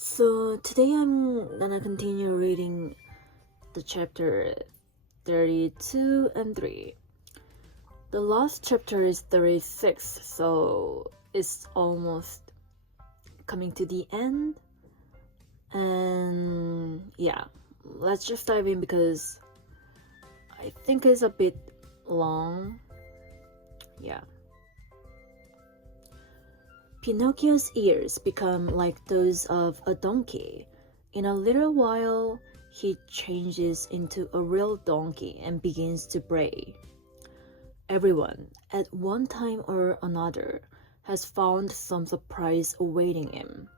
So today I'm gonna continue reading the chapter 32 and 3. The last chapter is 36, so it's almost coming to the end. And yeah, let's just dive in because I think it's a bit long. Yeah. Pinocchio's ears become like those of a donkey. In a little while, he changes into a real donkey and begins to bray. Everyone, at one time or another, has found some surprise awaiting him,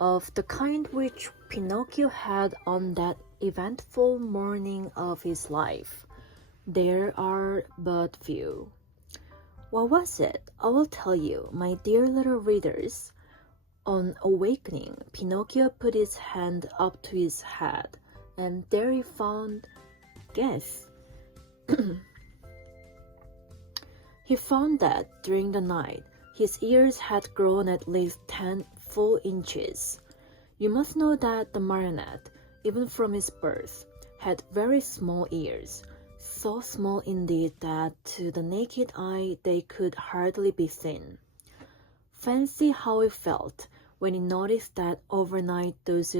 of the kind which Pinocchio had on that eventful morning of his life. There are but few. What was it? I will tell you, my dear little readers. On awakening, Pinocchio put his hand up to his head, and there he found, guess. He found that, during the night, his ears had grown at least 10 full inches. You must know that the marionette, even from his birth, had very small ears, so small indeed that to the naked eye they could hardly be seen. Fancy how he felt when he noticed that overnight those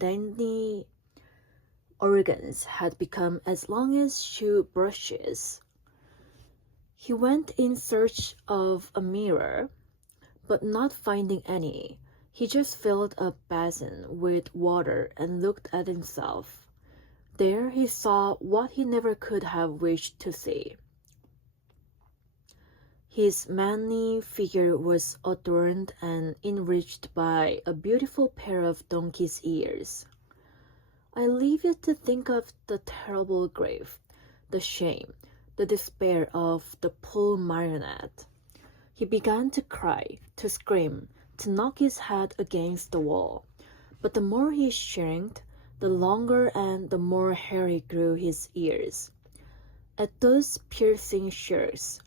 tiny organs had become as long as shoe brushes. He went in search of a mirror, but not finding any, he just filled a basin with water and looked at himself. There he saw what he never could have wished to see. His manly figure was adorned and enriched by a beautiful pair of donkey's ears. I leave you to think of the terrible grief, the shame, the despair of the poor marionette. He began to cry, to scream, to knock his head against the wall. But the more he shrieked, the longer and the more hairy grew his ears. At those piercing shrieks,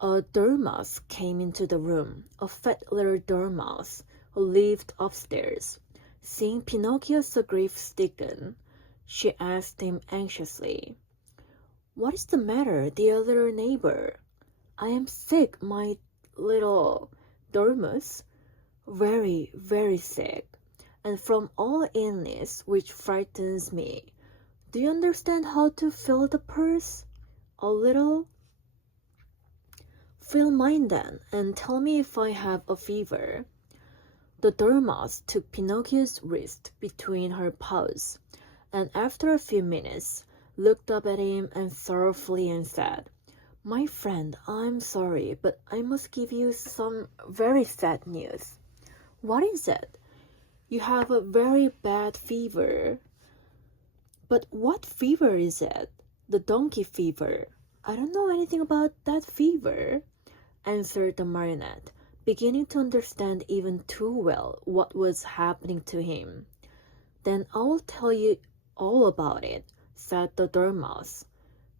a dormouse came into the room, a fat little dormouse who lived upstairs. Seeing Pinocchio's grief-stricken, she asked him anxiously, "What is the matter, dear little neighbor?" "I am sick, my little dormouse, very, very sick, and from all illness which frightens me. Do you understand how to fill the purse? A little? Fill mine then, and tell me if I have a fever." The dormouse took Pinocchio's wrist between her paws, and after a few minutes, looked up at him and sorrowfully and said, "My friend, I'm sorry, but I must give you some very sad news." "What is it?" "You have a very bad fever." "But what fever is it?" "The donkey fever." "I don't know anything about that fever," answered the marionette, beginning to understand even too well what was happening to him. "Then I'll tell you all about it," said the dormouse.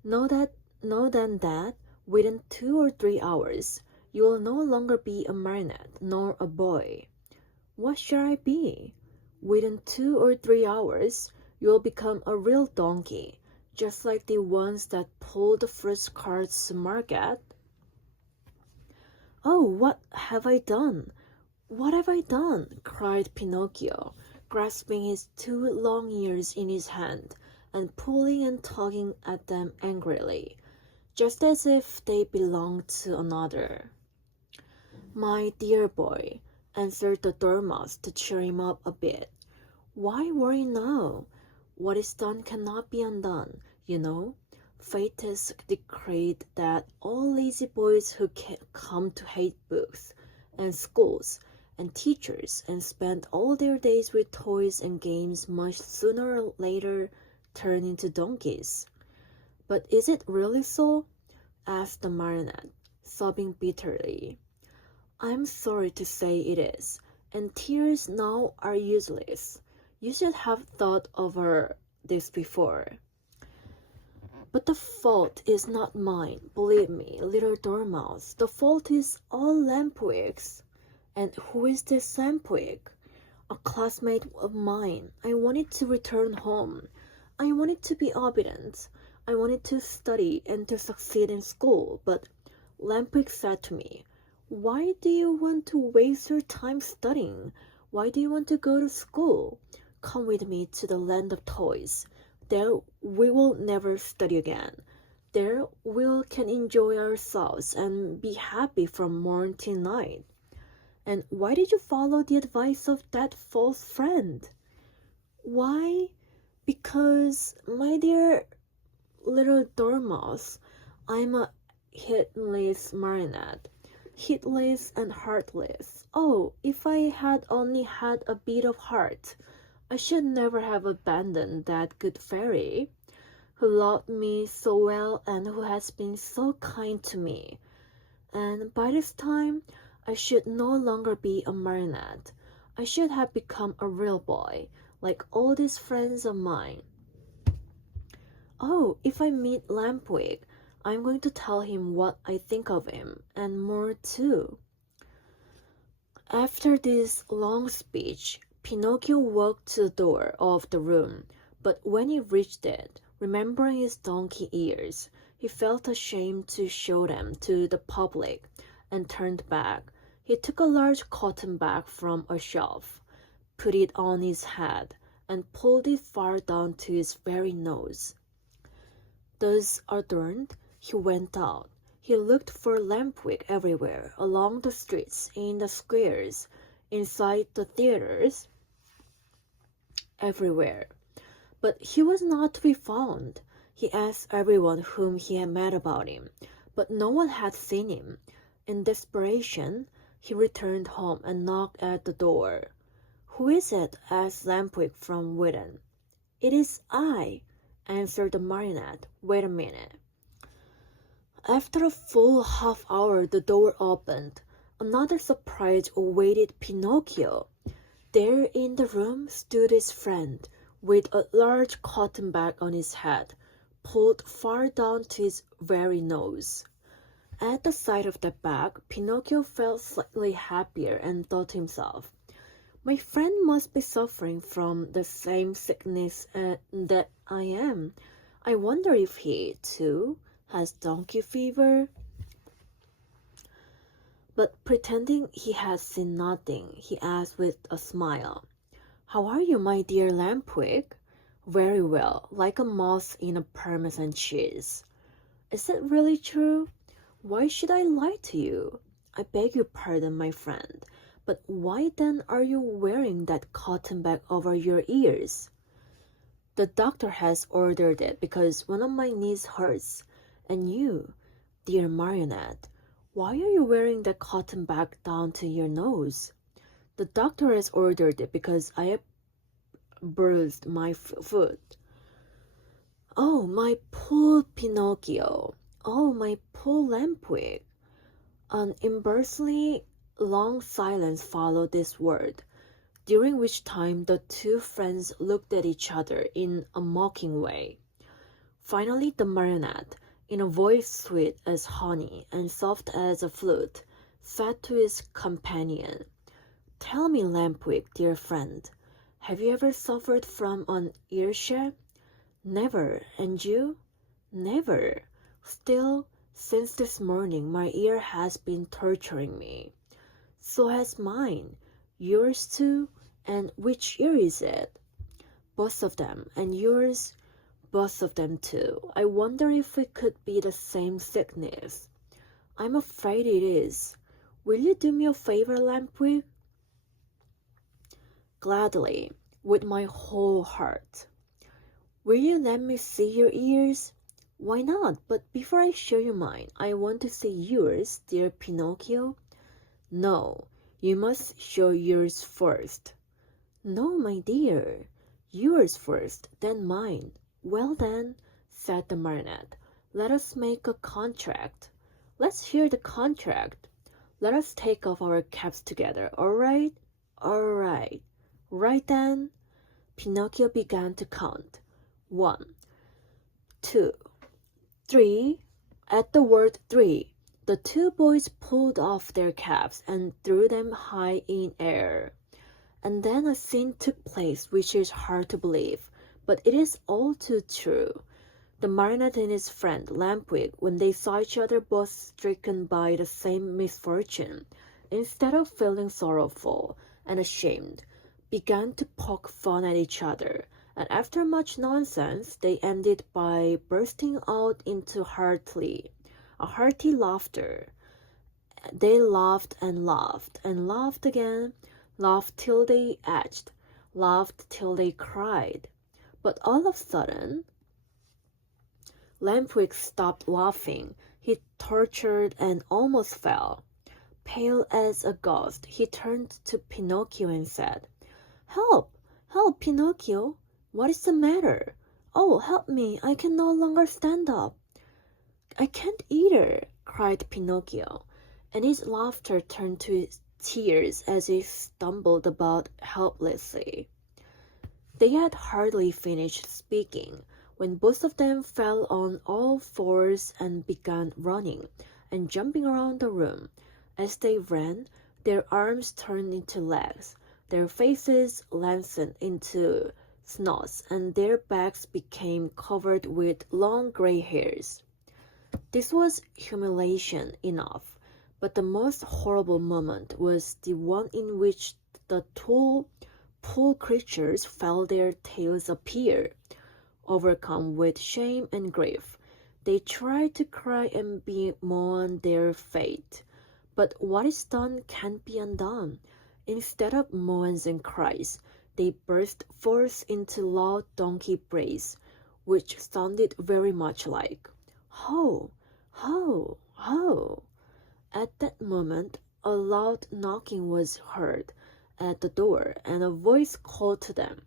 Know then that, within 2 or 3 hours, you will no longer be a marionette nor a boy." "What shall I be?" "Within 2 or 3 hours, you will become a real donkey, just like the ones that pull the fruit carts to market." "Oh, what have I done? What have I done?" cried Pinocchio, grasping his 2 long ears in his hand and pulling and tugging at them angrily, just as if they belonged to another. "My dear boy," answered the dormouse to cheer him up a bit, "why worry now? What is done cannot be undone, you know. Fate has decreed that all lazy boys who come to hate books and schools and teachers and spend all their days with toys and games must sooner or later turn into donkeys." "But is it really so?" asked the marionette, sobbing bitterly. "I'm sorry to say it is, and tears now are useless. You should have thought over this before." "But the fault is not mine, believe me, little dormouse. The fault is all Lampwick's." "And who is this Lampwick?" a classmate of mine. I wanted to return home. I wanted to be obedient. I wanted to study and to succeed in school, but Lampwick said to me, "Why do you want to waste your time studying? Why do you want to go to school? Come with me to the land of toys. There we will never study again. There we can enjoy ourselves and be happy from morn till night." And why did you follow the advice of that false friend? Why? Because, my dear little dormouse, I'm a hitless marionette. Hitless and heartless. Oh, if I had only had a bit of heart, I should never have abandoned that good fairy, who loved me so well and who has been so kind to me. And by this time, I should no longer be a marionette. I should have become a real boy, like all these friends of mine. Oh, if I meet Lampwick, I'm going to tell him what I think of him, and more too. After this long speech, Pinocchio walked to the door of the room, but when he reached it, remembering his donkey ears, he felt ashamed to show them to the public and turned back. He took a large cotton bag from a shelf, put it on his head, and pulled it far down to his very nose. Thus adorned, he went out. He looked for Lampwick everywhere, along the streets, in the squares, inside the theaters, everywhere. But he was not to be found. He asked everyone whom he had met about him, but no one had seen him. In desperation, he returned home and knocked at the door. "Who is it?" asked Lampwick from within. "It is I," answered the marionette. "Wait a minute." After a full half hour, the door opened. Another surprise awaited Pinocchio. There in the room stood his friend, with a large cotton bag on his head, pulled far down to his very nose. At the sight of that bag, Pinocchio felt slightly happier and thought to himself, "My friend must be suffering from the same sickness that I am. I wonder if he, too, has donkey fever?" But pretending he had seen nothing, he asked with a smile, "How are you, my dear Lampwick?" "Very well, like a mouse in a Parmesan cheese." "Is it really true? Why should I lie to you?" "I beg your pardon, my friend, but why then are you wearing that cotton bag over your ears?" "The doctor has ordered it because one of my knees hurts. And you, dear marionette, why are you wearing that cotton bag down to your nose?" "The doctor has ordered it because I have bruised my foot." "Oh, my poor Pinocchio! Oh, my poor Lampwick!" An embarrassingly long silence followed this word, during which time the two friends looked at each other in a mocking way. Finally, the marionette, in a voice sweet as honey and soft as a flute, said to his companion, "Tell me, Lampwick, dear friend, have you ever suffered from an earshot?" "Never. And you?" "Never. Still, since this morning my ear has been torturing me." "So has mine." "Yours too? And which ear is it?" "Both of them. And yours?" "Both of them too. I wonder if it could be the same sickness." "I'm afraid it is. Will you do me a favor, Lampwick?" "Gladly, with my whole heart." "Will you let me see your ears?" "Why not? But before I show you mine, I want to see yours, dear Pinocchio." "No, you must show yours first." "No, my dear. Yours first, then mine." "Well then," said the marionette, "let us make a contract." "Let's hear the contract." "Let us take off our caps together, all right?" "All right." "Right then." Pinocchio began to count. 1, 2, 3. At the word 3, the two boys pulled off their caps and threw them high in air. And then a scene took place which is hard to believe, but it is all too true. The marionette and his friend Lampwick, when they saw each other both stricken by the same misfortune, instead of feeling sorrowful and ashamed, began to poke fun at each other, and after much nonsense, they ended by bursting out into hearty laughter. They laughed and laughed and laughed again, laughed till they edged, laughed till they cried. But all of a sudden, Lampwick stopped laughing. He tortured and almost fell. Pale as a ghost, he turned to Pinocchio and said, "Help! Help, Pinocchio! What is the matter? Oh, help me! I can no longer stand up." "I can't either," cried Pinocchio, and his laughter turned to tears as he stumbled about helplessly. They had hardly finished speaking when both of them fell on all fours and began running and jumping around the room. As they ran, their arms turned into legs, their faces lengthened into snots, and their backs became covered with long gray hairs. This was humiliation enough, but the most horrible moment was the one in which the two poor creatures felt their tails appear. Overcome with shame and grief, they tried to cry and bemoan their fate. But what is done can't be undone. Instead of moans and cries, they burst forth into loud donkey brays, which sounded very much like "Ho! Ho! Ho!" At that moment, a loud knocking was heard at the door, and a voice called to them,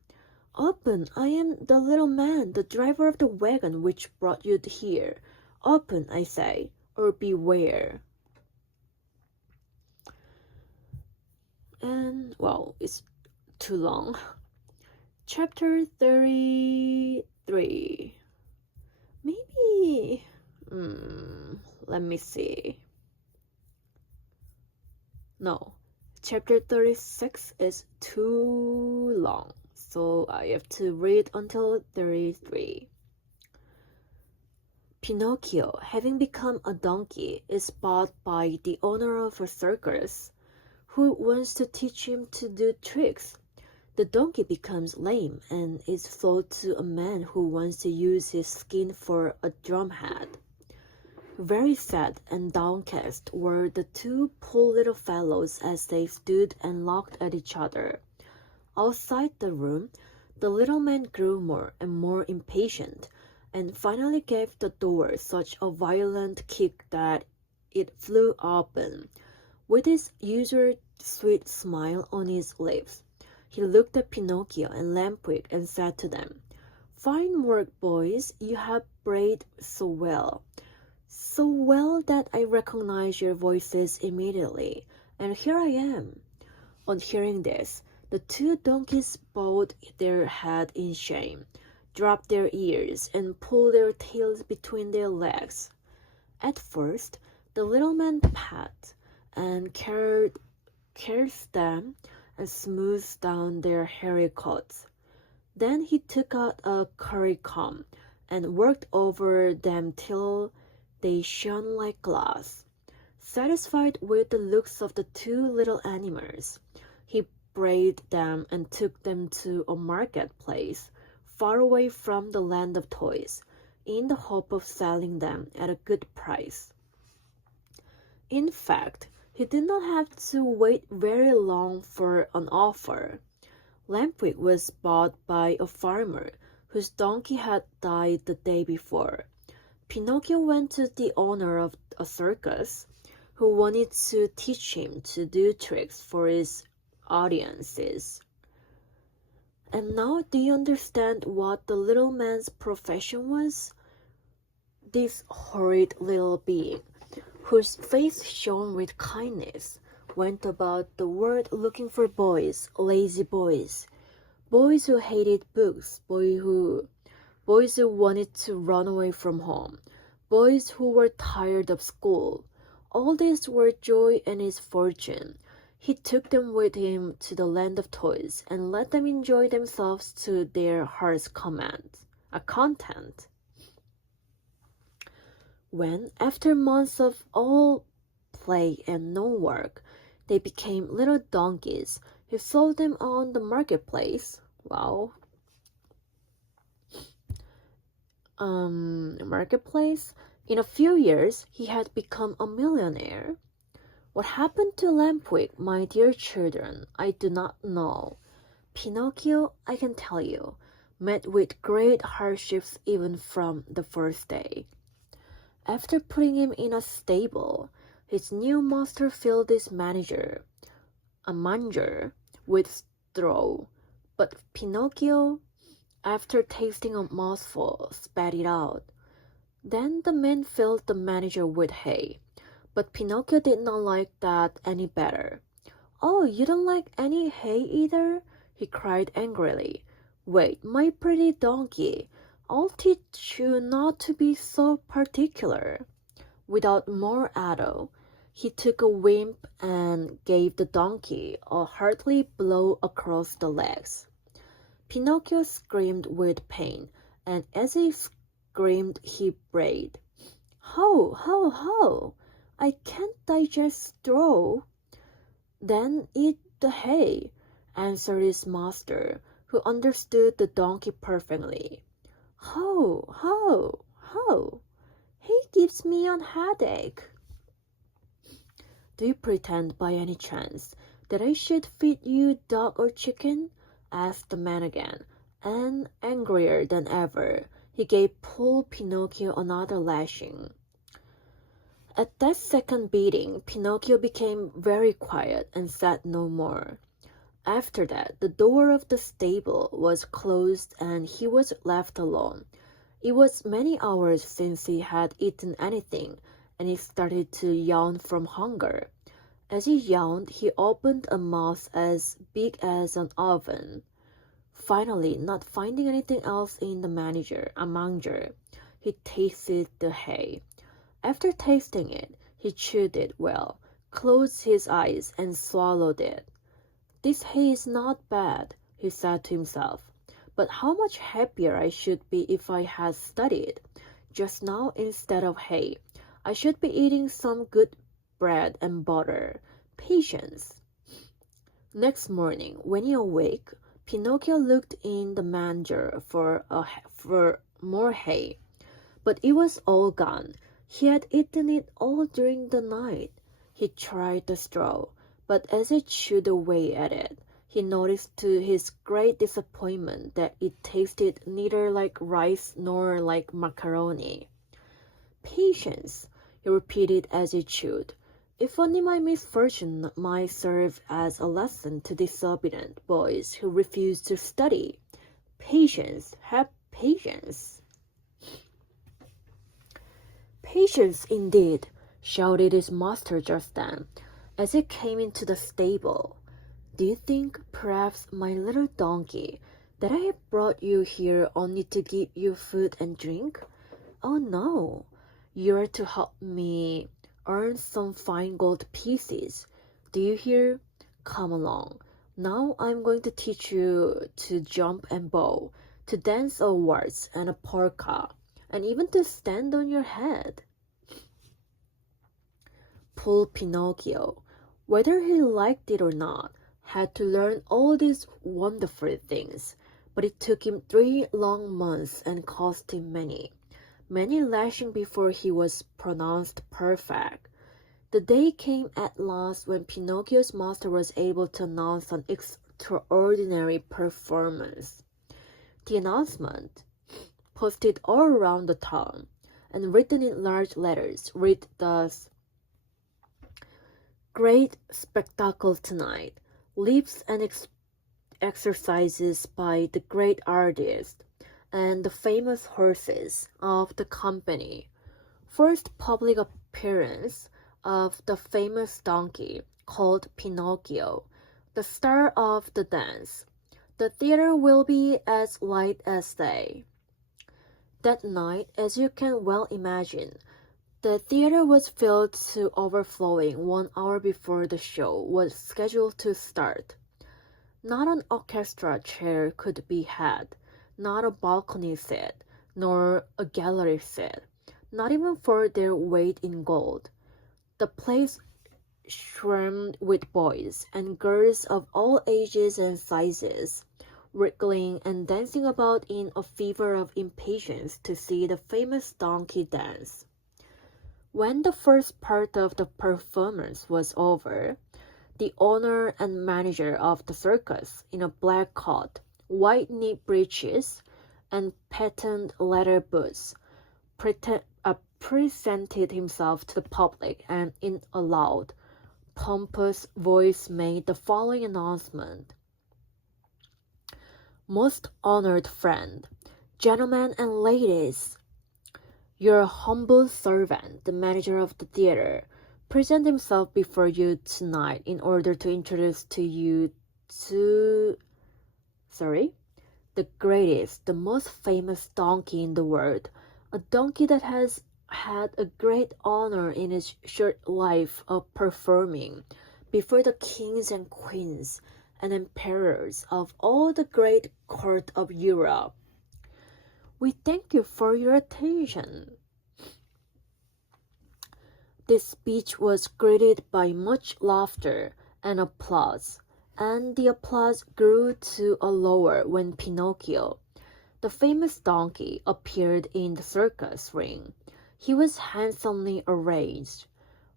"Open! I am the little man, the driver of the wagon which brought you here. Open, I say, or beware." And, well, it's too long. Chapter 33. Maybe, let me see. No, chapter 36 is too long, so I have to read until 33. Pinocchio, having become a donkey, is bought by the owner of a circus, who wants to teach him to do tricks. The donkey becomes lame and is sold to a man who wants to use his skin for a drumhead. Very sad and downcast were the two poor little fellows as they stood and looked at each other. Outside the room, the little man grew more and more impatient, and finally gave the door such a violent kick that it flew open. With his usual sweet smile on his lips, he looked at Pinocchio and Lampwick and said to them, "Fine work, boys, you have brayed so well. So well that I recognize your voices immediately, and here I am." On hearing this, the two donkeys bowed their head in shame, dropped their ears, and pulled their tails between their legs. At first, the little man pat and caressed them and smoothed down their hairy coats. Then he took out a curry comb and worked over them till they shone like glass. Satisfied with the looks of the two little animals, he brayed them and took them to a marketplace far away from the land of toys, in the hope of selling them at a good price. In fact, he did not have to wait very long for an offer. Lampwick was bought by a farmer whose donkey had died the day before. Pinocchio went to the owner of a circus, who wanted to teach him to do tricks for his audiences. And now do you understand what the little man's profession was? This horrid little being, whose face shone with kindness, went about the world looking for boys, lazy boys, boys who hated books, boys who wanted to run away from home, boys who were tired of school. All these were joy and his fortune. He took them with him to the land of toys and let them enjoy themselves to their heart's content. When, after months of all play and no work, they became little donkeys, he sold them on the marketplace. Wow. Marketplace. In a few years, he had become a millionaire. What happened to Lampwick, my dear children, I do not know. Pinocchio, I can tell you, met with great hardships even from the first day. After putting him in a stable, his new master filled his manger with straw, but Pinocchio, after tasting a mouthful, spat it out. Then the man filled the manger with hay, but Pinocchio did not like that any better. "Oh, you don't like any hay either?" he cried angrily. "Wait, my pretty donkey, I'll teach you not to be so particular." Without more ado, he took a whip and gave the donkey a hearty blow across the legs. Pinocchio screamed with pain, and as he screamed he brayed, How! I can't digest straw." "Then eat the hay," answered his master, who understood the donkey perfectly. How? Hay gives me a headache." "Do you pretend by any chance that I should feed you dog or chicken?" asked the man again, and angrier than ever, he gave poor Pinocchio another lashing. At that second beating, Pinocchio became very quiet and said no more. After that, the door of the stable was closed and he was left alone. It was many hours since he had eaten anything, and he started to yawn from hunger. As he yawned, he opened a mouth as big as an oven. Finally, not finding anything else in the manger, he tasted the hay. After tasting it, he chewed it well, closed his eyes, and swallowed it. "This hay is not bad," he said to himself, "but how much happier I should be if I had studied. Just now, instead of hay, I should be eating some good bread and butter. Patience." Next morning, when he awoke, Pinocchio looked in the manger for more hay, but it was all gone. He had eaten it all during the night. He tried the straw, but as he chewed away at it, he noticed to his great disappointment that it tasted neither like rice nor like macaroni. "Patience," he repeated as he chewed. "If only my misfortune might serve as a lesson to disobedient boys who refuse to study. Patience, have patience." "Patience indeed," shouted his master just then, as he came into the stable. "Do you think, perhaps, my little donkey, that I have brought you here only to give you food and drink? Oh no, you are to help me earn some fine gold pieces. Do you hear? Come along. Now I'm going to teach you to jump and bow, to dance a waltz and a polka, and even to stand on your head." Poor Pinocchio, whether he liked it or not, had to learn all these wonderful things, but it took him 3 long months and cost him many lashing before he was pronounced perfect. The day came at last when Pinocchio's master was able to announce an extraordinary performance. The announcement, posted all around the town and written in large letters, read thus: "Great spectacle tonight. Leaps and exercises by the great artist and the famous horses of the company. First public appearance of the famous donkey called Pinocchio, the star of the dance. The theater will be as light as day." That night, as you can well imagine, The theater was filled to overflowing 1 hour before the show was scheduled to start. Not an orchestra chair could be had, not a balcony seat, nor a gallery seat, not even for their weight in gold. The place swarmed with boys and girls of all ages and sizes, wriggling and dancing about in a fever of impatience to see the famous donkey dance. When the first part of the performance was over, the owner and manager of the circus, in a black coat, white knee breeches, and patent leather boots, presented himself to the public and in a loud, pompous voice made the following announcement. Most honored friend, gentlemen and ladies, your humble servant, the manager of the theater, present himself before you tonight in order to introduce to you the greatest, the most famous donkey in the world, a donkey that has had a great honor in its short life of performing before the kings and queens and emperors of all the great court of Europe. We thank you for your attention. This speech was greeted by much laughter and applause, and the applause grew to a roar when Pinocchio, the famous donkey, appeared in the circus ring. He was handsomely arranged.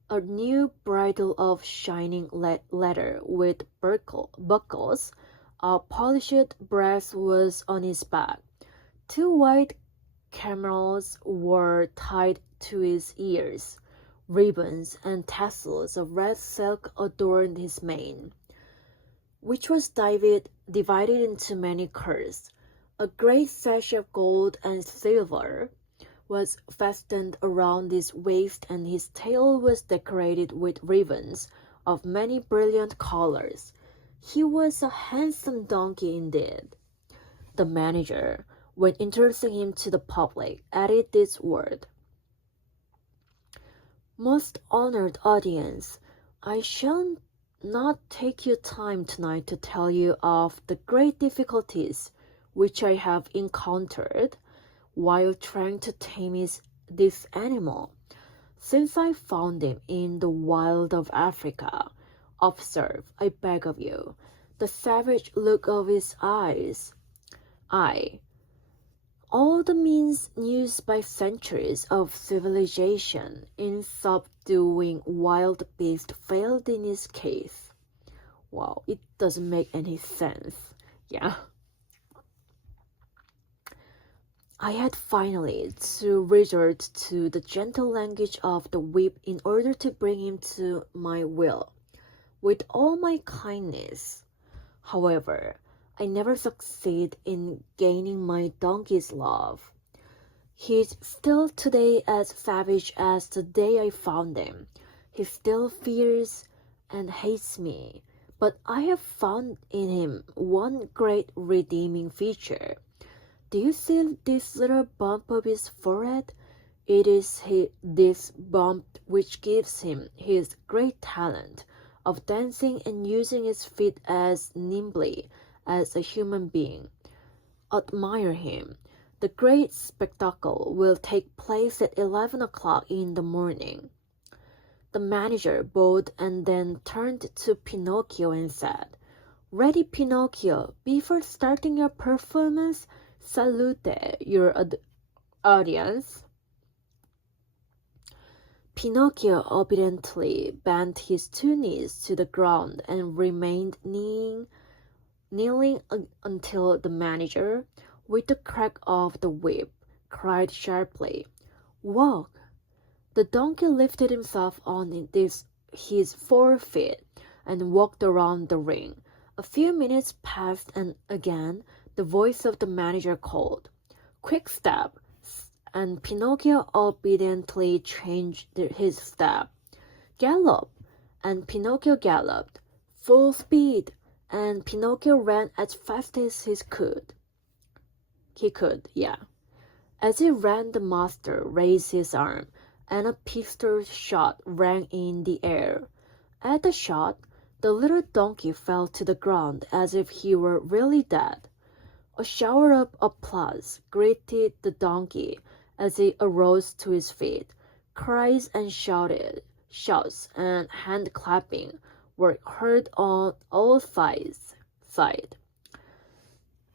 A new bridle of shining leather with buckles of polished brass was on his back. 2 white camels were tied to his ears. Ribbons and tassels of red silk adorned his mane, which was divided into many curls. A great sash of gold and silver was fastened around his waist, and his tail was decorated with ribbons of many brilliant colors. He was a handsome donkey indeed. The manager, when introducing him to the public, added this word. Most honored audience, I shall not take your time tonight to tell you of the great difficulties which I have encountered while trying to tame this animal. Since I found him in the wild of Africa, observe, I beg of you, the savage look of his eyes. All the means used by centuries of civilization in subduing wild beasts failed in his case. Wow, it doesn't make any sense. Yeah. I had finally to resort to the gentle language of the whip in order to bring him to my will, with all my kindness. However, I never succeed in gaining my donkey's love. He is still today as savage as the day I found him. He still fears and hates me, but I have found in him one great redeeming feature. Do you see this little bump of his forehead? It is this bump which gives him his great talent of dancing and using his feet as nimbly as a human being. Admire him. The great spectacle will take place at 11 o'clock in the morning. The manager bowed and then turned to Pinocchio and said, Ready, Pinocchio, before starting your performance, salute your audience. Pinocchio obediently bent his 2 knees to the ground and remained kneeling until the manager, with the crack of the whip, cried sharply, Walk! The donkey lifted himself on his 4 feet and walked around the ring. A few minutes passed, and again the voice of the manager called, Quick step! And Pinocchio obediently changed his step. Gallop! And Pinocchio galloped. Full speed! And Pinocchio ran as fast as he could. As he ran, the master raised his arm, and a pistol shot rang in the air. At the shot, the little donkey fell to the ground as if he were really dead. A shower of applause greeted the donkey as he arose to his feet. Cries and shouts and hand clapping were heard on all sides.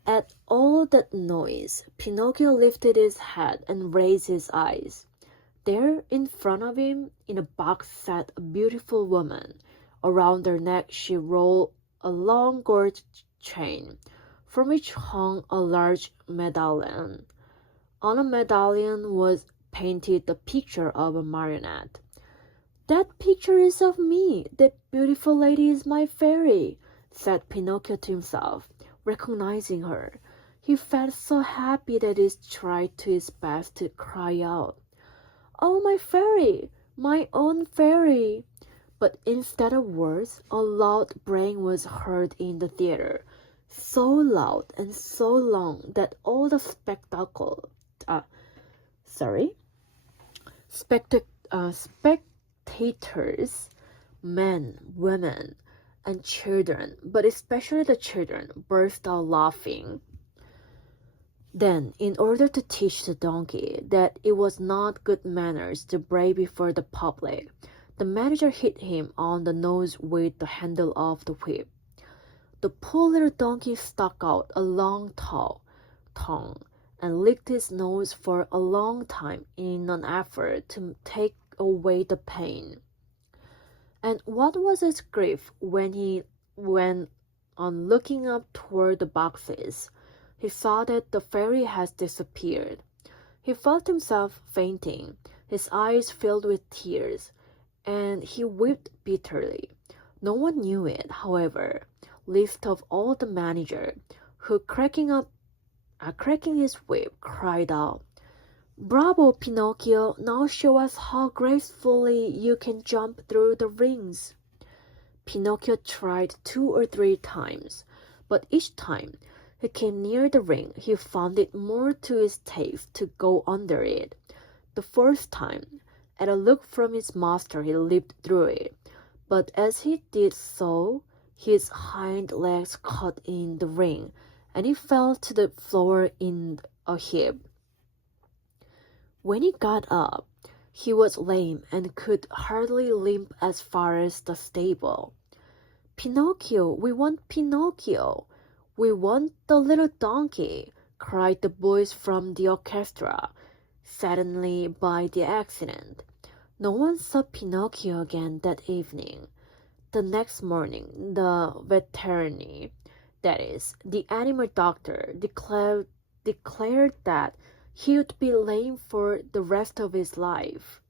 At all that noise, Pinocchio lifted his head and raised his eyes. There, in front of him, in a box sat a beautiful woman. Around her neck she wore a long gold chain, from which hung a large medallion. On a medallion was painted the picture of a marionette. "That picture is of me. That beautiful lady is my fairy," said Pinocchio to himself, recognizing her. He felt so happy that he tried to his best to cry out, "Oh, my fairy! My own fairy!" But instead of words, a loud braying was heard in the theater, so loud and so long that all the spectators, men, women, and children, but especially the children, burst out laughing. Then, in order to teach the donkey that it was not good manners to bray before the public, the manager hit him on the nose with the handle of the whip. The poor little donkey stuck out a long tongue and licked his nose for a long time in an effort to take away the pain. And what was his grief when on looking up toward the boxes, he saw that the fairy had disappeared. He felt himself fainting, his eyes filled with tears, and he wept bitterly. No one knew it, however, least of all the manager, who cracking his whip, cried out, "Bravo, Pinocchio! Now show us how gracefully you can jump through the rings." Pinocchio tried 2 or 3 times, but each time he came near the ring, he found it more to his taste to go under it. The 4th time, at a look from his master, he leaped through it, but as he did so, his hind legs caught in the ring, and he fell to the floor in a heap. When he got up, he was lame and could hardly limp as far as the stable. "Pinocchio, we want Pinocchio! We want the little donkey!" cried the boys from the orchestra, saddened by the accident. No one saw Pinocchio again that evening. The next morning, the veterinary, that is, the animal doctor, declared that he would be lame for the rest of his life.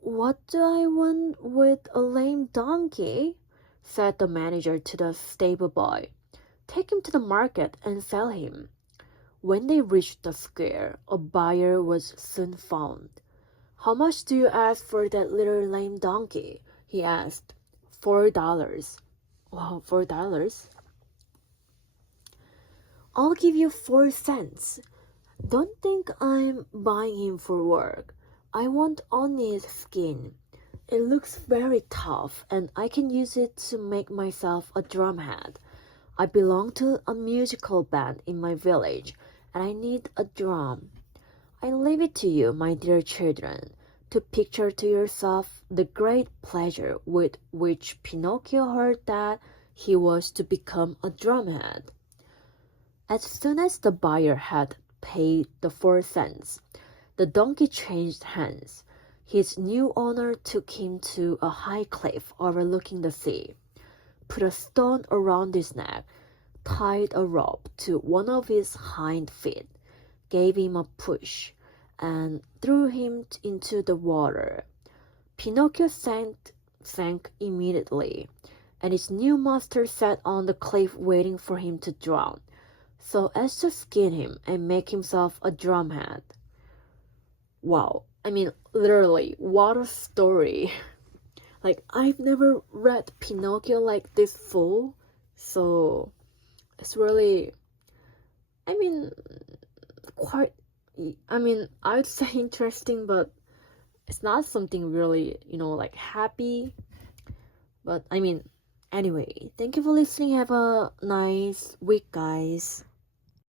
"What do I want with a lame donkey?" said the manager to the stable boy. "Take him to the market and sell him." When they reached the square, a buyer was soon found. "How much do you ask for that little lame donkey?" he asked. $4. Wow, $4? "I'll give you 4 cents. Don't think I'm buying him for work. I want only his skin. It looks very tough, and I can use it to make myself a drumhead. I belong to a musical band in my village, and I need a drum. I leave it to you, my dear children, to picture to yourself the great pleasure with which Pinocchio heard that he was to become a drumhead." As soon as the buyer had paid the 4 cents, the donkey changed hands. His new owner took him to a high cliff overlooking the sea, put a stone around his neck, tied a rope to one of his hind feet, gave him a push, and threw him into the water. Pinocchio sank immediately, and his new master sat on the cliff waiting for him to drown, so as to skin him and make himself a drumhead. Wow, I mean, literally, what a story. Like, I've never read Pinocchio like this full, so it's really, I would say interesting, but it's not something really, like happy. But I mean, anyway, thank you for listening. Have a nice week, guys.